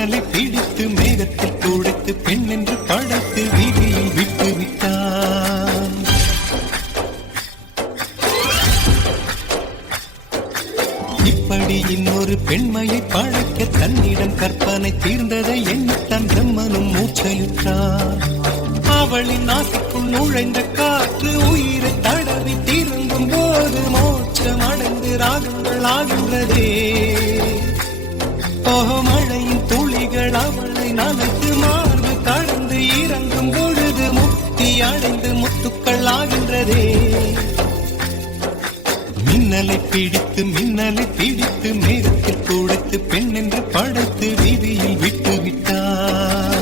மின்னலை பிடித்து மேகத்தில் துடைத்து பெண் என்று படைத்து வீதியில் விட்டு விட்டான். இப்படி இன்னொரு பெண்மையை படைக்க தன்னிடம் கற்பனை தீர்ந்ததை எண்ணித்தான் பிரம்மனும் மூச்சையுற்றான். அவளின் நாசிக்குள் நுழைந்த காற்று உயிரை தடவி திரும்பும் போது மோட்சம் அடைந்து ராகங்கள் ஆகின்றதே. மழையின் துளிகள் அவளை நனைத்து மார்பு கடந்து இறங்கும் பொழுது முக்தி அடைந்து முத்துக்கள் ஆகின்றதே. மின்னலை பிடித்து மேகத்தில் துடைத்து பெண் என்று படைத்து வீதியில் விட்டு விட்டார்.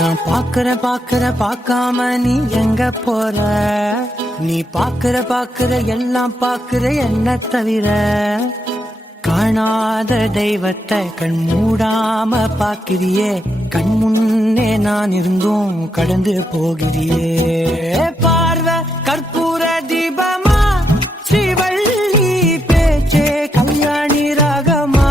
நான் பாக்குற பார்க்காம நீ எங்க போற? நீ பாக்குற எல்லாம் பாக்குற என்ன தவிர. காணாத தெய்வத்தை கண் மூடாம பாக்கிறியே, கண் முன்னே நான் இருந்தும் கடந்து போகிறியே. பார்வை கற்பூர தீபமா, ஸ்ரீவள்ளி பேச்சே கல்யாணி ராகமா.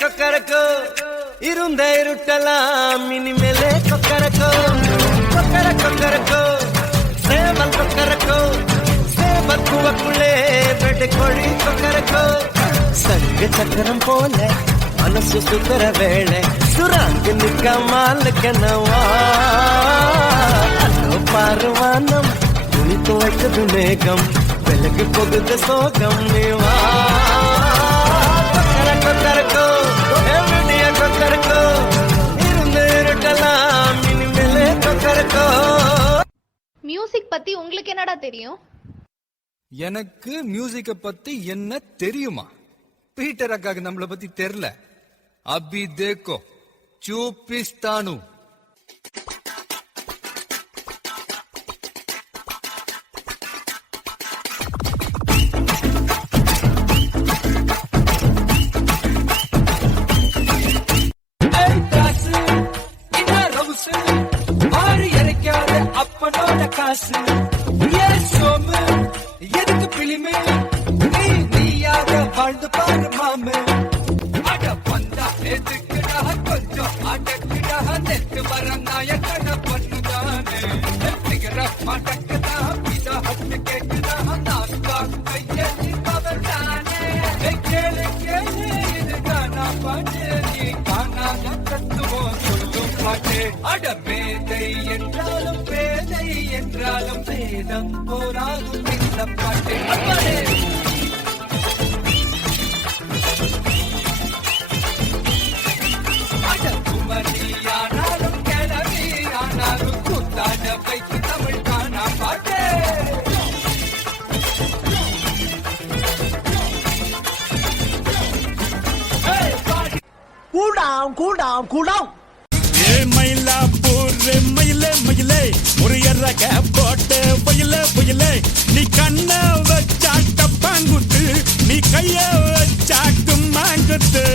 கொக்கரக்கோ இருந்த இருட்டலாம் இனிமேலே கொக்கரக்கோ கொக்கரக்கோ சேவல் கொக்கரக்கோ சேவல் குவக்குள்ளே வெட்டு கோழி கொக்கரக்கோ. சங்க சக்கரம் போல மனசு சுத்தர வேளை சுராங்கு நிக்காமல் கனவா. அதோ பாருவானம் துணி துவைச்சது மேகம் விலகு போகுது சோகம் நீவா. கொக்கரக்கோ எப்படியா கொக்கரக்கோ இருந்து இருட்டலாம் இனிமேலே கொக்கரக்கோ. மியூசிக் பத்தி உங்களுக்கு என்னடா தெரியும்? எனக்கு மியூசிக்க பத்தி என்ன தெரியுமா? பீட்டர் அக்காக்கு நம்மள பத்தி தெரியல. அபி தேக்கோ சூப்பிஸ்தானு. காசு சோமு எதுக்கு பிளிமே நீ நீயாக வாழ்ந்து பாரு மாமு. அட வந்தா எதுக்குடா கொஞ்சம் அடக்குடா நெட்டு வர நாயக்கன பண்ணுதானே பிகர மடக்குதா பிதா ஹத்து கேக்குதா நான் காக்கு கையி பவர் தானே. கேளு கேளு இது கானா பாட்டு நீ காணாத தத்துவம் சொல்லும் பாட்டு. அட மேதை என்றாலும் பேதை என்றாலும் வேதம் போராகும் இந்த பாட்டு. குமரி ஆனாலும் கிளவி ஆனாலும் கூத்தாட வைக்கு தமிழ் காணா கூல் டவுன் ஏ மயிலாப்பூர் மயிலே மயிலே ஒரு எறக போட்டு புயலே புயலே நீ கண்ண வச்சாட்ட பாங்குத்து நீ கைய வச்சாட்டு மாங்குத்து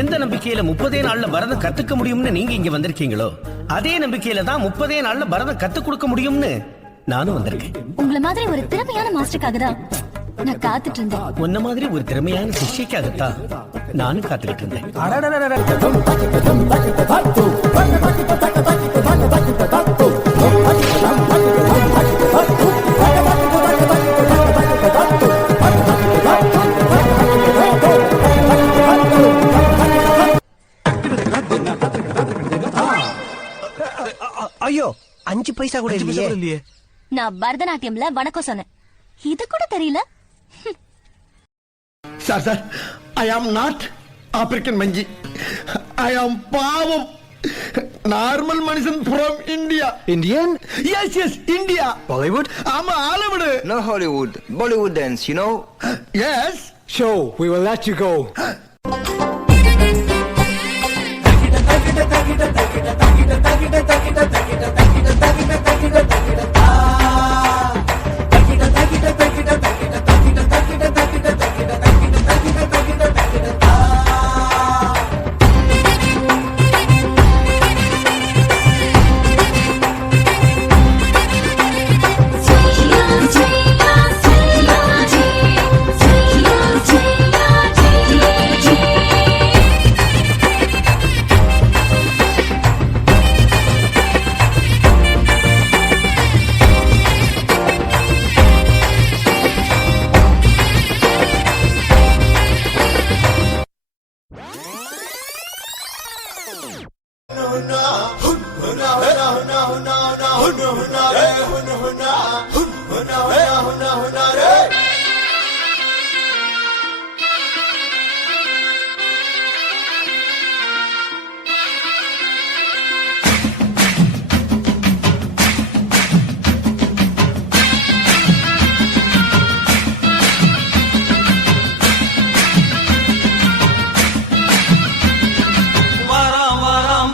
எந்த நம்பிக்கையில 30 நாள்ல பரதம் கத்துக்க முடியும்னு நீங்க இங்க வந்திருக்கீங்களோ அதே நம்பிக்கையில தான் 30 நாள்ல பரதம் கத்து கொடுக்க முடியும்னு நானும் வந்திருக்கேன். உங்கள மாதிரி ஒரு திறமையான மாஸ்டருக்காக தான் நான் காத்துட்டு இருந்தேன். உன்ன மாதிரி ஒரு திறமையான சிஷ்யக்காகத்தான் நானும் காத்துக்கிட்டு இருந்தேன். ஐயோ 5 பைசா கூட இல்லையே. நான் பரதநாட்டியம்ல வணக்கம் சொன்னேன். இது கூட தெரியல. Sir I am not African மஞ்சி. ஐ ஆம் பாவம் நார்மல் மனுஷன் from India. Indian? Yes India. Bollywood? ஆமா Hollywood. No Hollywood, Bollywood dance, you know? Yes. Show, we will let you go.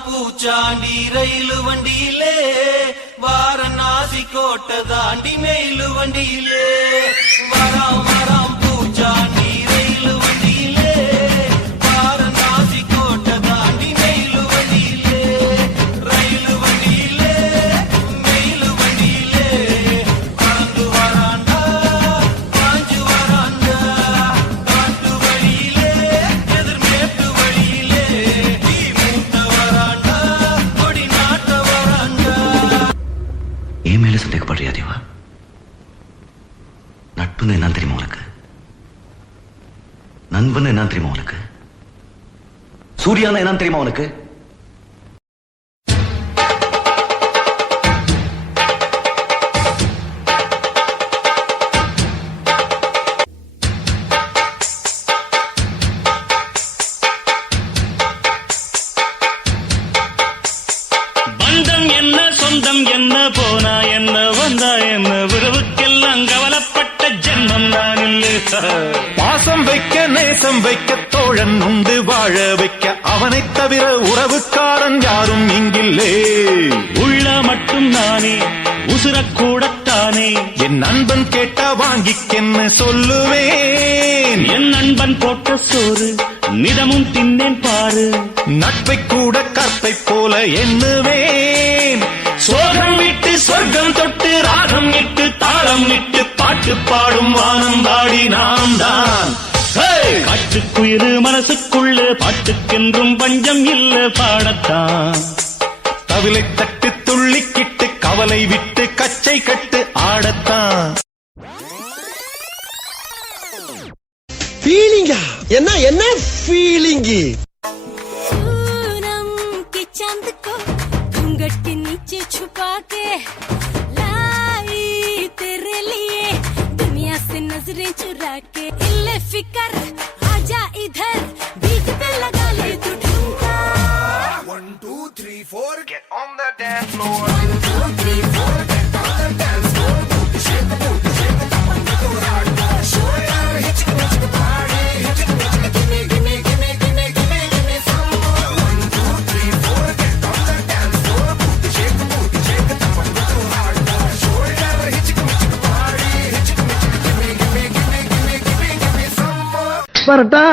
பூச்சாண்டி ரயிலு வண்டியிலே வாரணாசி கோட்டை தாண்டி மெயிலு வண்டியிலே வராம் பூச்சாண்டி ரயிலு வண்டியிலே வாரணாசி கோட்டை தாண்டி மெயிலு வண்டியிலே ரயிலு வண்டியிலே மெயிலு வண்டியிலே பறந்து வராண்டா பாஞ்சு வராண்டா காட்டு வழியிலே எதிர்மேட்டு வழியிலே ஏன் மேல சந்தேகப்படுறியா தேவா? நட்புன்னு என்ன தெரியுமா உனக்கு? நண்பன் என்ன தெரியுமா உனக்கு? சூர்யானா என்ன தெரியுமா உனக்கு? பந்தம் என்ன சொந்தம் என்ன போனா என்ன வந்தா என்ன உறவுக்கெல்லாம் கவலைப்பட்ட ஜென்மம் நான் இல்லை. பாசம் வைக்க நேசம் வைக்க தோழன் உண்டு வாழ வைக்க அவனைத் தவிர உறவுக்காரன் யாரும் இங்கில்லே. உள்ள மட்டும் நானே உசுரக்கூடத்தானே என் நண்பன் கேட்டா வாங்கிக்கென்னு சொல்லுவேன். என் நண்பன் போட்ட சோறு நிதமும் தின்னேன் பாரு. நட்பை கூட கற்பை போல எண்ணுவேன். சோகம் விட்டு சொர்க்கம் தொட்டு ராகம் இட்டு தாளம் இட்டு பாட்டு பாடும் வானம் பாடி நாம் தான். காட்டுக்குயிரு மனசுக்குள்ள பாட்டுக்கென்றும் பஞ்சம் இல்ல பாடத்தான். தவிலை தட்டு துள்ளிக்கிட்டு கவலை விட்டு கச்சை கட்டு ஆடத்தான். ஃபீலிங்கா? என்ன ஃபீலிங்கு? चांद को घूंघट के नीचे छुपा के लाई तेरे लिए दुनिया से नजरें चुरा के इल्ले फिकर आजा इधर बीट पे लगा ले तू ठुमका. 1 2 3 4 get on that வரட்டா